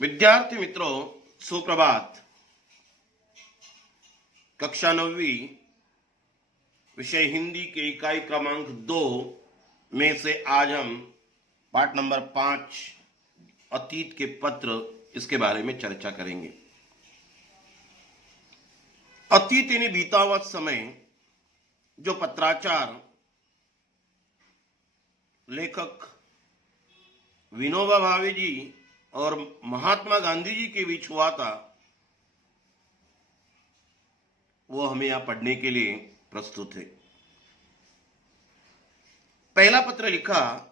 विद्यार्थी मित्रों, सुप्रभात। कक्षा 9वीं विषय हिंदी के इकाई क्रमांक 2 में से आज हम पाठ नंबर 5 अतीत के पत्र इसके बारे में चर्चा करेंगे। अतीत यानी बीता हुआ समय जो पत्राचार लेखक विनोबा भावे जी और महात्मा गांधी जी के बीच हुआ था, वो हमें यहां पढ़ने के लिए प्रस्तुत है। पहला पत्र लिखा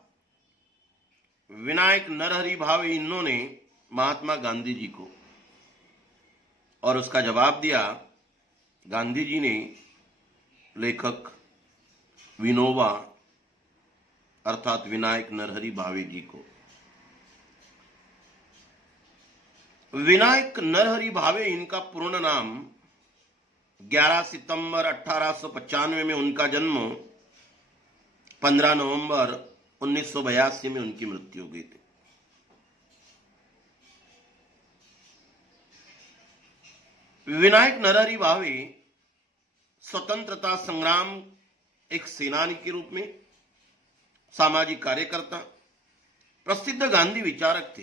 विनायक नरहरि भावे, इन्होंने महात्मा गांधी जी को, और उसका जवाब दिया गांधी जी ने लेखक विनोबा अर्थात विनायक नरहरि भावे जी को। विनायक नरहरि भावे इनका पूर्ण नाम। 11 सितंबर 1895 में उनका जन्म, 15 नवंबर 1982 में उनकी मृत्यु हो गई थी। विनायक नरहरि भावे स्वतंत्रता संग्राम एक सेनानी के रूप में, सामाजिक कार्यकर्ता, प्रसिद्ध गांधी विचारक थे।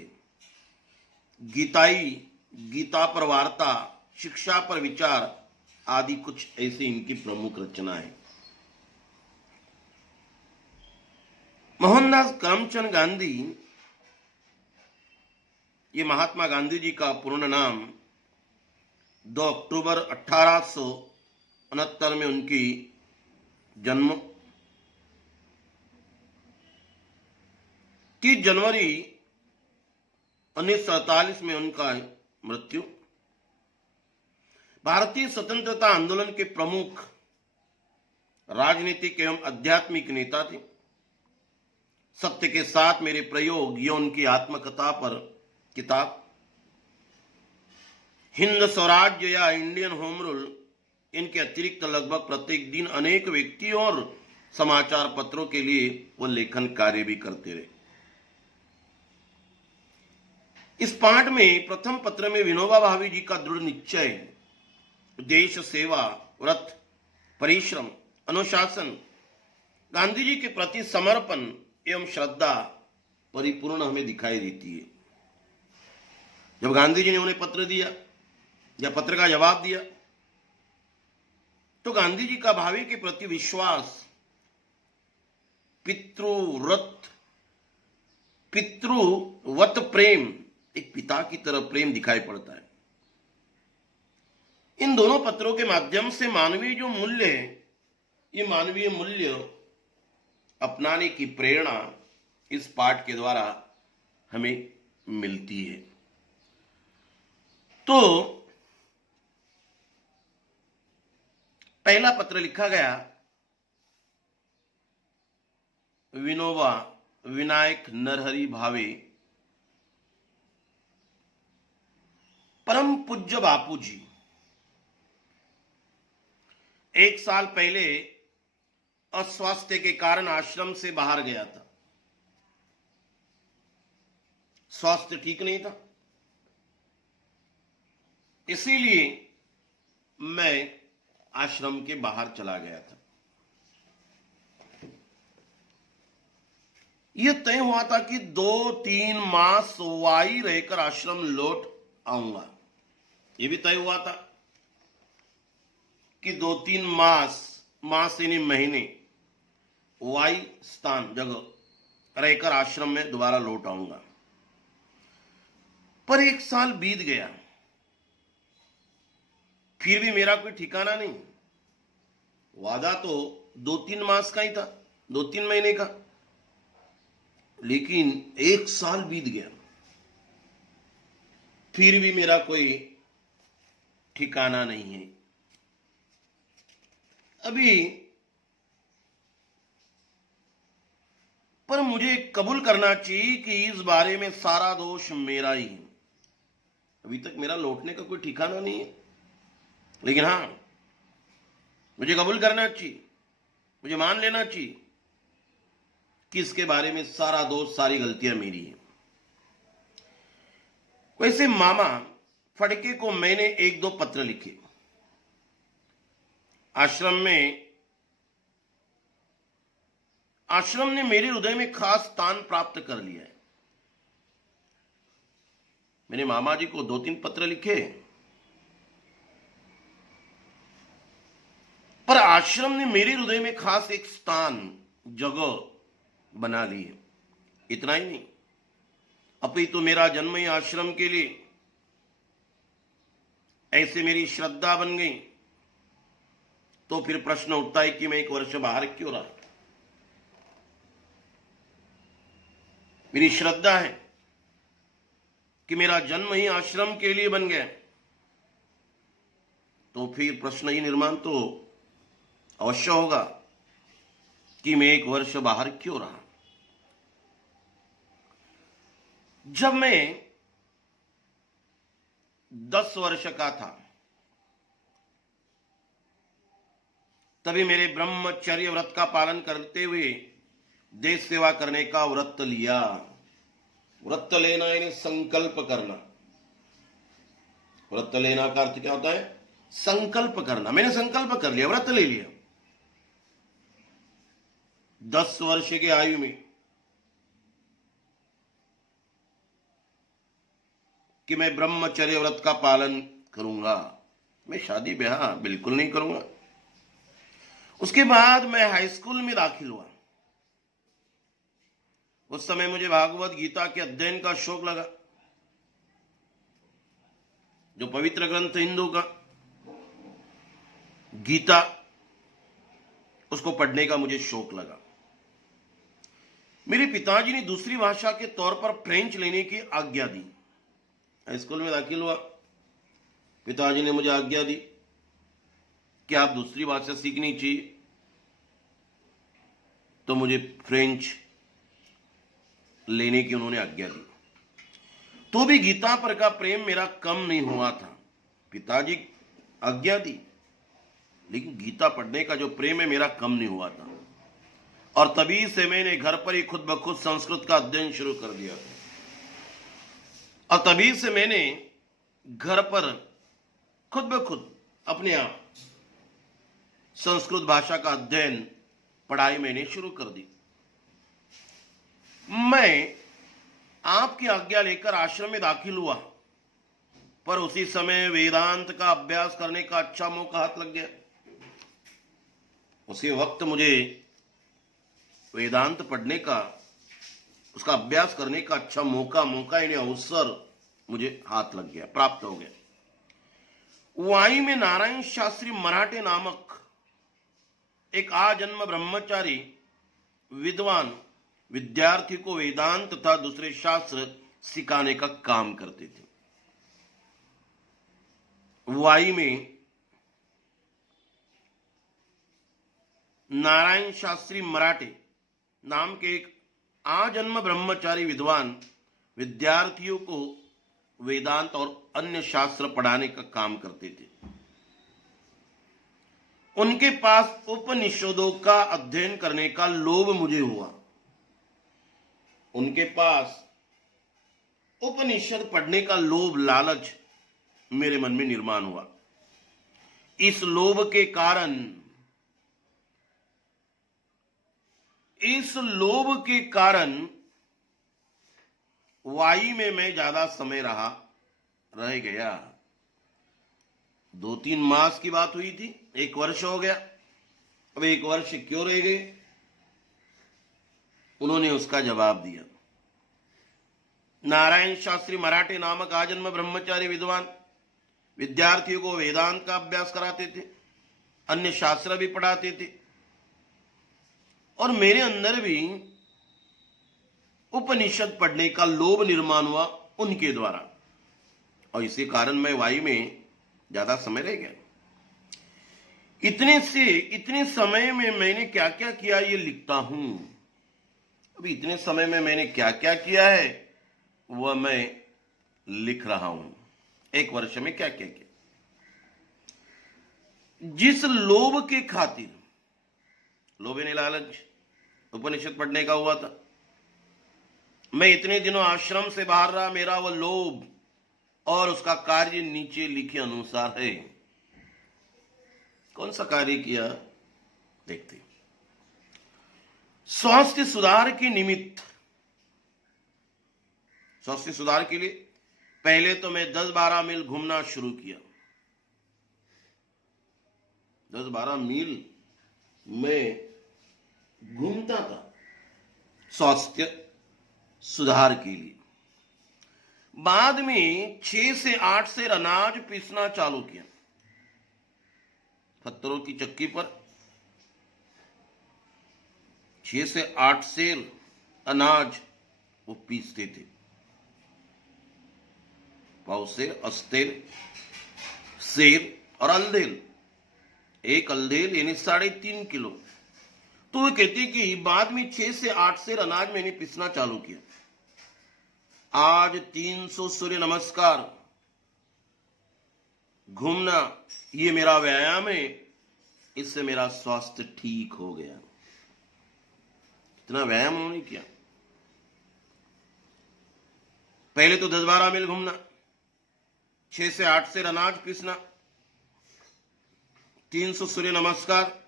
गीता पर वार्ता, शिक्षा पर विचार आदि कुछ ऐसे इनकी प्रमुख रचनाएं। मोहनदास करमचंद गांधी, ये महात्मा गांधी जी का पूर्ण नाम। 2 अक्टूबर 1869 में उनकी जन्म, 30 जनवरी 1947 में उनका मृत्यु। भारतीय स्वतंत्रता आंदोलन के प्रमुख राजनीतिक एवं आध्यात्मिक नेता थे। सत्य के साथ मेरे प्रयोग, ये उनकी आत्मकथा पर किताब। हिंद स्वराज्य या इंडियन होम रूल, इनके अतिरिक्त लगभग प्रत्येक दिन अनेक व्यक्तियों और समाचार पत्रों के लिए वो लेखन कार्य भी करते रहे। इस पाठ में प्रथम पत्र में विनोबा भावे जी का दृढ़ निश्चय, देश सेवा, व्रत, परिश्रम, अनुशासन, गांधी जी के प्रति समर्पण एवं श्रद्धा परिपूर्ण हमें दिखाई देती है। जब गांधी जी ने उन्हें पत्र दिया या पत्र का जवाब दिया, तो गांधी जी का भावे के प्रति विश्वास, पितृवत प्रेम, एक पिता की तरह प्रेम दिखाई पड़ता है। इन दोनों पत्रों के माध्यम से मानवीय जो मूल्य है, ये मानवीय मूल्य अपनाने की प्रेरणा इस पाठ के द्वारा हमें मिलती है। तो पहला पत्र लिखा गया विनोबा विनायक नरहरि भावे, परम पूज्य बापू जी। 1 साल पहले अस्वास्थ्य के कारण आश्रम से बाहर गया था। स्वास्थ्य ठीक नहीं था, इसीलिए मैं आश्रम के बाहर चला गया था। यह तय हुआ था कि 2-3 मास वाई रहकर आश्रम लौट आऊंगा। यह भी तय हुआ था कि 2-3 मास यानी महीने वाई स्थान जगह रहकर आश्रम में दोबारा लौट आऊंगा। पर 1 साल बीत गया, फिर भी मेरा कोई ठिकाना नहीं। वादा तो 2-3 मास का ही था, 2-3 महीने का, लेकिन 1 साल बीत गया, फिर भी मेरा कोई ठिकाना नहीं है। अभी पर मुझे कबूल करना चाहिए कि इस बारे में सारा दोष मेरा ही है। अभी तक मेरा लौटने का कोई ठिकाना नहीं है, लेकिन हां, मुझे कबूल करना चाहिए, मुझे मान लेना चाहिए कि इसके बारे में सारा दोष, सारी गलतियां मेरी हैं। वैसे मामा फड़के को मैंने एक दो पत्र लिखे। आश्रम ने मेरे हृदय में खास स्थान प्राप्त कर लिया है। मैंने मामा जी को 2-3 पत्र लिखे, पर आश्रम ने मेरे हृदय में खास एक स्थान, जगह बना ली है। इतना ही नहीं, अपितु मेरा जन्म ही आश्रम के लिए, ऐसे मेरी श्रद्धा बन गई। तो फिर प्रश्न उठता है कि मैं 1 वर्ष बाहर क्यों रहा। मेरी श्रद्धा है कि मेरा जन्म ही आश्रम के लिए बन गया, तो फिर प्रश्न ही निर्माण तो अवश्य होगा कि मैं 1 वर्ष बाहर क्यों रहा। जब मैं 10 वर्ष का था, तभी मेरे ब्रह्मचर्य व्रत का पालन करते हुए देश सेवा करने का व्रत लिया। व्रत लेना यानी संकल्प करना। व्रत लेना का अर्थ क्या होता है? संकल्प करना। मैंने संकल्प कर लिया, व्रत ले लिया। 10 वर्ष की आयु में कि मैं ब्रह्मचर्य व्रत का पालन करूंगा, मैं शादी ब्याह बिल्कुल नहीं करूंगा। उसके बाद मैं हाई स्कूल में दाखिल हुआ। उस समय मुझे भागवत गीता के अध्ययन का शौक लगा, जो पवित्र ग्रंथ हिंदू का गीता, उसको पढ़ने का मुझे शौक लगा। मेरे पिताजी ने दूसरी भाषा के तौर पर फ्रेंच लेने की आज्ञा दी। हाई स्कूल में दाखिल हुआ, पिताजी ने मुझे आज्ञा दी कि आप दूसरी भाषा सीखनी चाहिए, तो मुझे फ्रेंच लेने की उन्होंने आज्ञा दी। तो भी गीता पर का प्रेम मेरा कम नहीं हुआ था। पिताजी आज्ञा दी, लेकिन गीता पढ़ने का जो प्रेम है मेरा कम नहीं हुआ था। और तभी से मैंने घर पर ही खुद ब खुद संस्कृत का अध्ययन शुरू कर दिया। और तभी से मैंने घर पर खुद ब खुद अपने आप संस्कृत भाषा का अध्ययन, पढ़ाई मैंने शुरू कर दी। मैं आपकी आज्ञा लेकर आश्रम में दाखिल हुआ, पर उसी समय वेदांत का अभ्यास करने का अच्छा मौका हाथ लग गया। उसी वक्त मुझे वेदांत पढ़ने का, उसका अभ्यास करने का अच्छा मौका यानी अवसर मुझे हाथ लग गया, प्राप्त हो गया। वाई में नारायण शास्त्री मराठे नामक एक आजन्म ब्रह्मचारी विद्वान विद्यार्थी को वेदांत तथा दूसरे शास्त्र सिखाने का काम करते थे। वाई में नारायण शास्त्री मराठे नाम के एक आजन्म ब्रह्मचारी विद्वान विद्यार्थियों को वेदांत और अन्य शास्त्र पढ़ाने का काम करते थे। उनके पास उपनिषदों का अध्ययन करने का लोभ मुझे हुआ। उनके पास उपनिषद पढ़ने का लोभ, लालच मेरे मन में निर्माण हुआ। इस लोभ के कारण वाई में मैं ज्यादा समय रह गया। 2-3 मास की बात हुई थी, 1 वर्ष हो गया। अब 1 वर्ष क्यों रह गए? उन्होंने उसका जवाब दिया। नारायण शास्त्री मराठे नामक आजन्म ब्रह्मचारी विद्वान विद्यार्थियों को वेदांत का अभ्यास कराते थे, अन्य शास्त्र भी पढ़ाते थे, और मेरे अंदर भी उपनिषद पढ़ने का लोभ निर्माण हुआ उनके द्वारा, और इसी कारण मैं वाई में ज्यादा समय रह गया। इतने समय में मैंने क्या क्या किया ये लिखता हूं। अभी इतने समय में मैंने क्या क्या किया है वह मैं लिख रहा हूं। 1 वर्ष में क्या क्या किया। जिस लोभ के खातिर, लोभ यानी लालच, उपनिषद पढ़ने का हुआ था, मैं इतने दिनों आश्रम से बाहर रहा, मेरा वह लोभ और उसका कार्य नीचे लिखे अनुसार है। कौन सा कार्य किया देखते हैं। स्वास्थ्य सुधार के निमित्त, स्वास्थ्य सुधार के लिए पहले तो मैं 10-12 मील घूमना शुरू किया। 10-12 मील में घूमता था स्वास्थ्य सुधार के लिए। बाद में 6 से 8 सेर अनाज पीसना चालू किया। पत्थरों की चक्की पर 6 से 8 सेर अनाज वो पीसते थे। पावसेर, अस्तेर, सेर और अल्धेल। एक अल्धेल यानी 3.5 किलो। तो वो कहते कि बाद में 6 से 8 सेर अनाज मैंने पीसना चालू किया। आज 300 सूर्य नमस्कार घूमना ये मेरा व्यायाम है। इससे मेरा स्वास्थ्य ठीक हो गया। इतना व्यायाम उन्होंने किया। पहले तो 10-12 मील घूमना, 6 से 8 सेर अनाज पीसना, 300 सूर्य नमस्कार,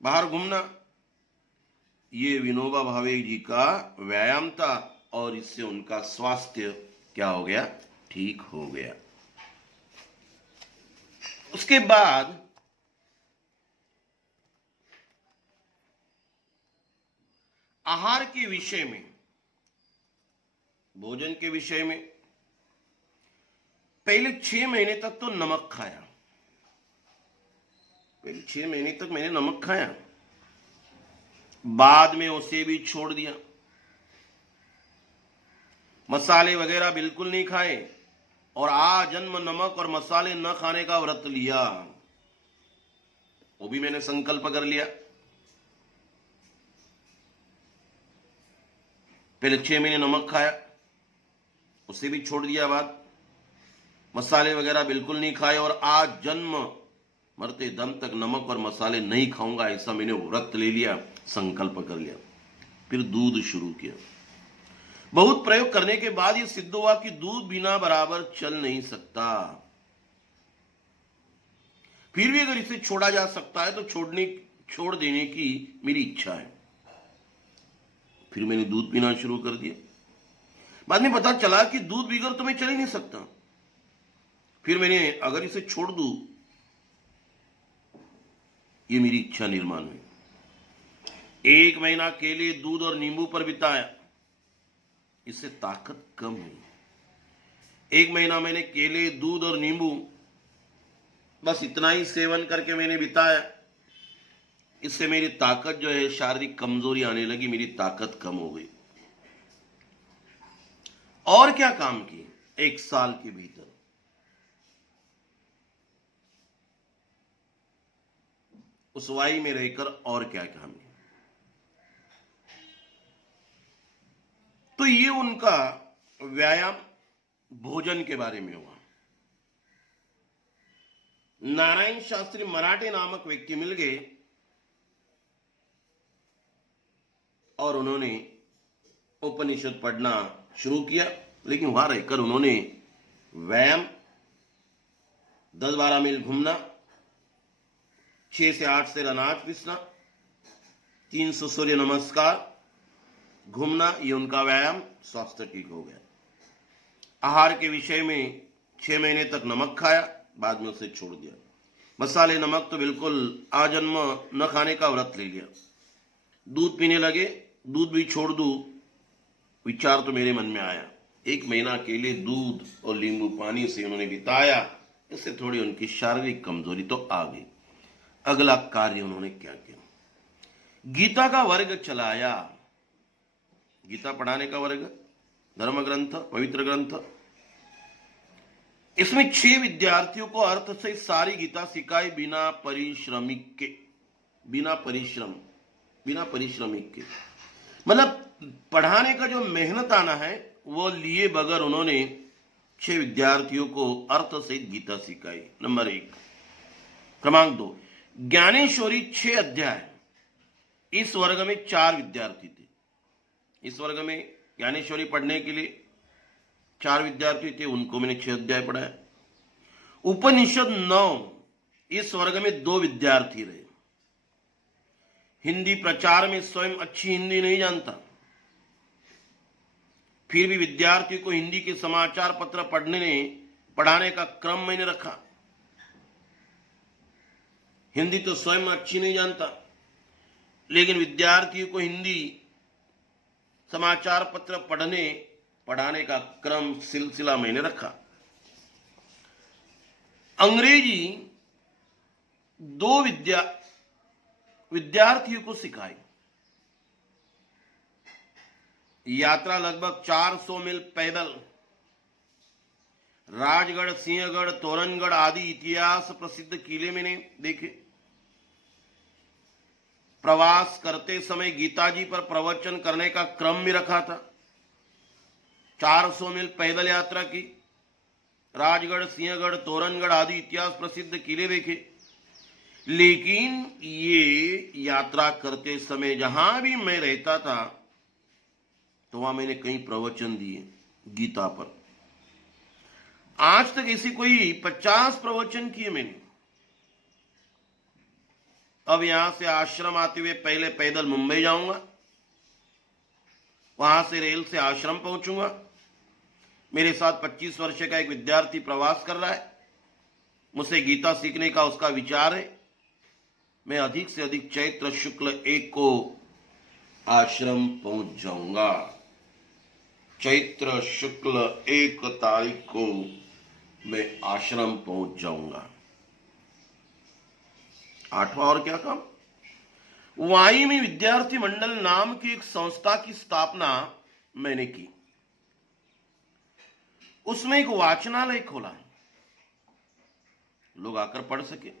बाहर घूमना, ये विनोबा भावे जी का व्यायाम था और इससे उनका स्वास्थ्य क्या हो गया, ठीक हो गया। उसके बाद आहार के विषय में, भोजन के विषय में पहले 6 महीने तक तो नमक खाया। पहले 6 महीने तक मैंने नमक खाया, बाद में उसे भी छोड़ दिया। मसाले वगैरह बिल्कुल नहीं खाए और आजन्म नमक और मसाले न खाने का व्रत लिया। वो भी मैंने संकल्प कर लिया। पहले 6 महीने नमक खाया, उसे भी छोड़ दिया। बाद मसाले वगैरह बिल्कुल नहीं खाए और आज जन्म मरते दम तक नमक और मसाले नहीं खाऊंगा, ऐसा मैंने व्रत ले लिया, संकल्प कर लिया। फिर दूध शुरू किया। बहुत प्रयोग करने के बाद यह सिद्ध हुआ कि दूध बिना बराबर चल नहीं सकता। फिर भी अगर इसे छोड़ा जा सकता है तो छोड़ देने की मेरी इच्छा है। फिर मैंने दूध पीना शुरू कर दिया। बाद में पता चला कि दूध बिगर तो मैं चल ही नहीं सकता। फिर मैंने अगर इसे छोड़ दूं, ये मेरी इच्छा निर्माण हुई। 1 महीना केले, दूध और नींबू पर बिताया, इससे ताकत कम हुई। 1 महीना मैंने केले, दूध और नींबू बस इतना ही सेवन करके मैंने बिताया। इससे मेरी ताकत जो है, शारीरिक कमजोरी आने लगी, मेरी ताकत कम हो गई। और क्या काम किए 1 साल के भीतर? उस वाई में रहकर और क्या काम किया? तो ये उनका व्यायाम भोजन के बारे में हुआ। नारायण शास्त्री मराठे नामक व्यक्ति मिल गए और उन्होंने उपनिषद पढ़ना शुरू किया। लेकिन वहां रहकर उन्होंने व्यायाम, 10-12 मील घूमना, 6 से 8 सेर अनाज पीसना, 300 सूर्य नमस्कार घूमना, ये उनका व्यायाम, स्वास्थ्य ठीक हो गया। आहार के विषय में 6 महीने तक नमक खाया, बाद में उसे छोड़ दिया। मसाले, नमक तो बिल्कुल आजन्म न खाने का व्रत ले लिया। दूध पीने लगे, दूध भी छोड़ दूं, विचार तो मेरे मन में आया। 1 महीना केले, दूध और नींबू पानी से उन्होंने बिताया। इससे थोड़ी उनकी शारीरिक कमजोरी तो आ गई। अगला कार्य उन्होंने क्या किया? गीता का वर्ग चलाया। गीता पढ़ाने का वर्ग, धर्म ग्रंथ, पवित्र ग्रंथ। इसमें 6 विद्यार्थियों को अर्थ से सारी गीता सिखाई, बिना परिश्रमिक के। मतलब पढ़ाने का जो मेहनत आना है वो लिए बगैर उन्होंने 6 विद्यार्थियों को अर्थ सहित गीता सिखाई। नंबर 1। क्रमांक 2, ज्ञानेश्वरी 6 अध्याय। इस वर्ग में 4 विद्यार्थी थे। इस वर्ग में ज्ञानेश्वरी पढ़ने के लिए 4 विद्यार्थी थे, उनको मैंने 6 अध्याय पढ़ाया। उपनिषद 9, इस वर्ग में 2 विद्यार्थी रहे। हिंदी प्रचार में स्वयं अच्छी हिंदी नहीं जानता, फिर भी विद्यार्थी को हिंदी के समाचार पत्र पढ़ाने का क्रम मैंने रखा। हिंदी तो स्वयं अच्छी नहीं जानता, लेकिन विद्यार्थियों को हिंदी समाचार पत्र पढ़ाने का क्रम सिलसिला मैंने रखा। अंग्रेजी 2 विद्यार्थियों को सिखाई। यात्रा लगभग 400 मील पैदल राजगढ़, सिंहगढ़, तोरणगढ़ आदि इतिहास प्रसिद्ध किले मैंने देखे। प्रवास करते समय गीताजी पर प्रवचन करने का क्रम भी रखा था। 400 मील पैदल यात्रा की, राजगढ़, सिंहगढ़, तोरणगढ़ आदि इतिहास प्रसिद्ध किले देखे। लेकिन ये यात्रा करते समय जहां भी मैं रहता था तो वहां मैंने कई प्रवचन दिए गीता पर। आज तक ऐसे कोई 50 प्रवचन किए मैंने। अब यहां से आश्रम आते हुए पहले पैदल मुंबई जाऊंगा, वहां से रेल से आश्रम पहुंचूंगा। मेरे साथ 25 वर्ष का एक विद्यार्थी प्रवास कर रहा है, मुझसे गीता सीखने का उसका विचार है। मैं अधिक से अधिक चैत्र शुक्ल 1 को आश्रम पहुंच जाऊंगा। चैत्र शुक्ल 1 तारीख को मैं आश्रम पहुंच जाऊंगा। 8वां और क्या काम, वाई में विद्यार्थी मंडल नाम की एक संस्था की स्थापना मैंने की। उसमें एक वाचनालय खोला, लोग आकर पढ़ सके।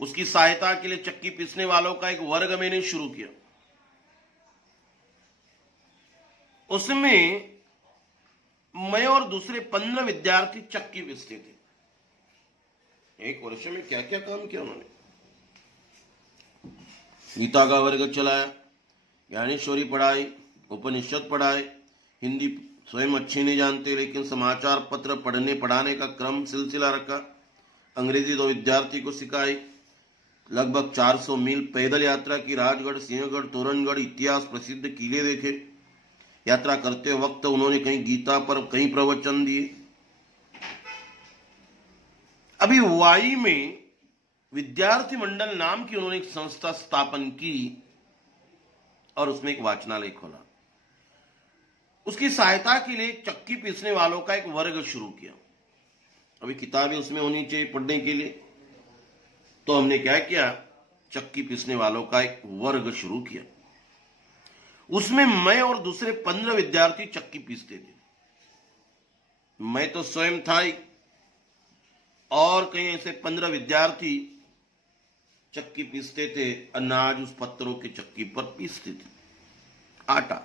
उसकी सहायता के लिए चक्की पीसने वालों का एक वर्ग मैंने शुरू किया। उसमें मैं और दूसरे 15 विद्यार्थी चक्की पीसते थे। एक वर्ष में क्या क्या काम किया उन्होंने। गीता का वर्ग चलाया, ज्ञानेश्वरी पढ़ाई, उपनिषद पढ़ाए। हिंदी स्वयं अच्छी नहीं जानते, लेकिन समाचार पत्र पढ़ाने का क्रम सिलसिला रखा। अंग्रेजी 2 विद्यार्थी को सिखाई। लगभग 400 मील पैदल यात्रा की। राजगढ़, सिंहगढ़, तोरणगढ़ इतिहास प्रसिद्ध किले देखे। यात्रा करते वक्त उन्होंने कहीं गीता पर कई प्रवचन दिए। अभी वाई में विद्यार्थी मंडल नाम की उन्होंने एक संस्था स्थापन की और उसमें एक वाचनालय खोला। उसकी सहायता के लिए चक्की पीसने वालों का एक वर्ग शुरू किया। अभी किताबें उसमें होनी चाहिए पढ़ने के लिए, तो हमने क्या किया, चक्की पीसने वालों का एक वर्ग शुरू किया। उसमें मैं और दूसरे 15 विद्यार्थी चक्की पीसते थे। मैं तो स्वयं था ही, और कई ऐसे 15 विद्यार्थी चक्की पीसते थे। अनाज उस पत्थरों की चक्की पर पीसते थे। आटा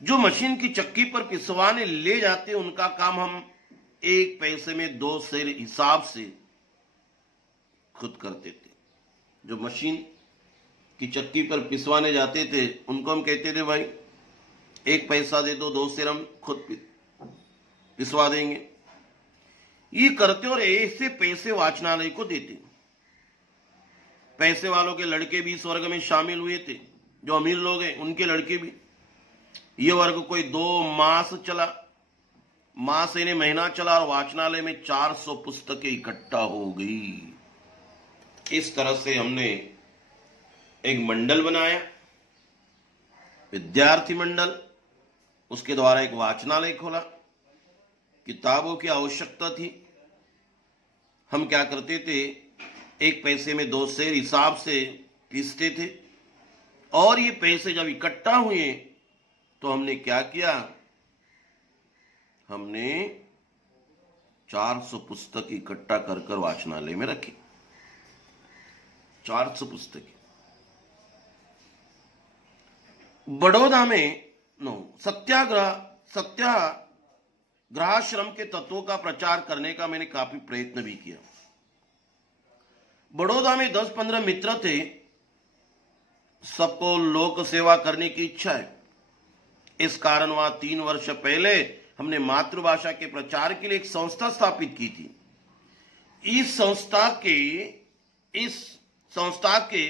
जो मशीन की चक्की पर पिसवाने ले जाते, उनका काम हम 1 पैसे में 2 सेर हिसाब से खुद करते थे। जो मशीन की चक्की पर पिसवाने जाते थे, उनको हम कहते थे, भाई 1 पैसा दे दो, 2 सेर हम खुद पिसवा देंगे। ये करते और ऐसे पैसे वाचनालय को देते। पैसे वालों के लड़के भी इस वर्ग में शामिल हुए थे। जो अमीर लोग हैं उनके लड़के भी। ये वर्ग कोई 2 मास चला, मास यानी महीना चला, और वाचनालय में 400 पुस्तकें इकट्ठा हो गई। इस तरह से हमने एक मंडल बनाया, विद्यार्थी मंडल। उसके द्वारा एक वाचनालय खोला। किताबों की आवश्यकता थी। हम क्या करते थे, 1 पैसे में 2 सेर हिसाब से पीसते थे। और ये पैसे जब इकट्ठा हुए तो हमने क्या किया, हमने 400 पुस्तक इकट्ठा कर वाचनालय में रखी। 400 पुस्तकें। बड़ौदा में सत्याग्रहाश्रम के तत्वों का प्रचार करने का मैंने काफी प्रयत्न भी किया। बड़ौदा में 10-15 मित्र थे। सबको लोक सेवा करने की इच्छा है। इस कारण वहां 3 वर्ष पहले हमने मातृभाषा के प्रचार के लिए एक संस्था स्थापित की थी। इस संस्था के